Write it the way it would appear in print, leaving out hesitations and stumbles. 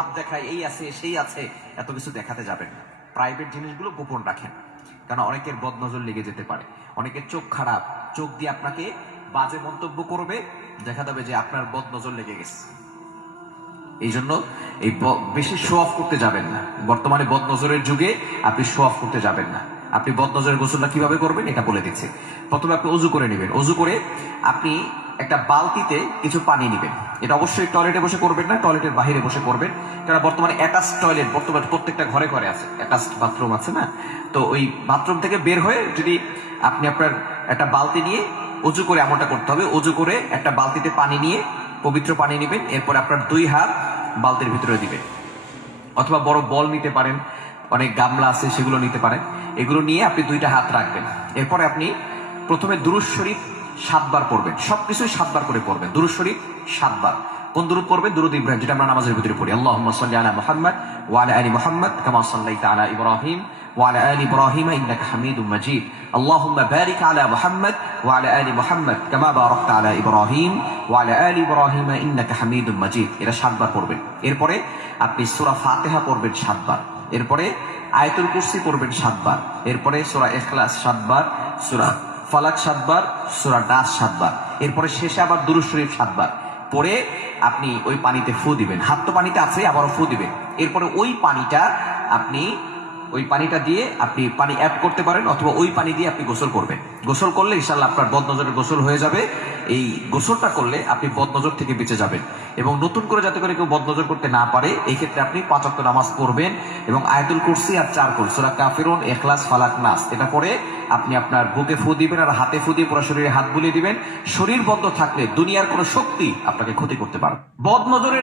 ভাব দেখায়, এই আছে সেই আছে, এত কিছু দেখাতে যাবেন না। প্রাইভেট জিনিসগুলো গোপন রাখেন, কারণ অনেকের বদনজর লেগে যেতে পারে। অনেকের চোখ খারাপ, চোখ দিয়ে আপনাকে বাজে মন্তব্য করবে, দেখা যাবে যে আপনার বদনজর লেগে গেছে। এই জন্য এই বেশি শো অফ করতে যাবেন না। বর্তমানে বদনজরের যুগে আপনি শো অফ করতে যাবেন না। আপনি বদনজরের গোসলটা কিভাবে করবেন এটা বলে দিচ্ছি। প্রথমে আপনি অজু করে নেবেন। অজু করে আপনি একটা বালতিতে কিছু পানি নেবেন। এটা অবশ্যই টয়লেটে বসে করবেন না, টয়লেটের বাইরে বসে করবেন। কারণ বর্তমানে অ্যাটাচ টয়লেট বর্তমানে প্রত্যেকটা ঘরে ঘরে আছে, অ্যাটাচ বাথরুম আছে না। তো ওই বাথরুম থেকে বের হয়ে যদি আপনি আপনার একটা বালতি নিয়ে অজু করে, এমনটা করতে হবে, অজু করে একটা বালতিতে পানি নিয়ে পবিত্র পানি নেবেন। এরপর আপনার 2 হাত বালতির ভিতরে দিবেন, অথবা বড় বল নিতে পারেন, অনেক গামলা আছে সেগুলো নিতে পারেন। এগুলো নিয়ে আপনি 2টা হাত রাখবেন। এরপরে আপনি প্রথমে দুরূদ শরীফ 7 বার পড়বেন। সবকিছুই 7 বার করে পড়বেন। দুরূদ শরীফ 7 বার। কোন দুরূদ পড়বেন? দুরূদ ইব্রাহিম, যেটা আমরা নামাজের ভিতরে পড়ি। আল্লাহুম্মা সাল্লি আলা মুহাম্মাদ ওয়া আলা আলি মুহাম্মাদ কামা সাল্লাইতা আলা ইব্রাহিম ওয়া আলা আলি ইব্রাহিম ইন্নাকা হামিদুম মাজিদ। আল্লাহুম্মা বারিক আলা মুহাম্মাদ ওয়া আলা আলি মুহাম্মাদ কামা বারাকতা আলা ইব্রাহিম ওয়া আলা আলি ইব্রাহিম ইন্নাকা হামিদুম মাজিদ। এটা 7 বার পড়বেন। এরপরে আপনি সূরা ফাতিহা পড়বেন 7 বার। এরপরে আয়াতুল কুরসি পড়বেন 7 বার। এরপরে সূরা ইখলাস 7 বার, সূরা ফালাক 7 বার, সূরা নাস 7 বার। এরপরে শেষে আবার দুরূদ শরীফ 7 বার পরে আপনি ওই পানিতে ফু দিবেন। হাত তো পানিতে আছে, আবারও ফু দিবেন। এরপরে ওই পানিটা দিয়ে আপনি পানি অ্যাড করতে পারেন, অথবা ওই পানি দিয়ে আপনি গোসল করবেন। গোসল করলে ইনশাআল্লাহ আপনার বদনজরের গোসল হয়ে যাবে। এই গোসলটা করলে আপনি বদনজর থেকে বেঁচে যাবেন। এবং নতুন করে যাতে করে কেউ বদনজর করতে না পারে, এই ক্ষেত্রে আপনি 5 ওয়াক্ত নামাজ পড়বেন এবং আয়াতুল কুরসি আর 4 কুল সূরা কাফিরুন, ইখলাস, ফালাক, নাস এটা পড়ে আপনি আপনার বুকে ফু দিবেন, আর হাতে ফু দিয়ে পুরো শরীরে হাত বুলিয়ে দিবেন। শরীর বন্ধ থাকলে দুনিয়ার কোনো শক্তি আপনাকে ক্ষতি করতে পারে। বদনজরের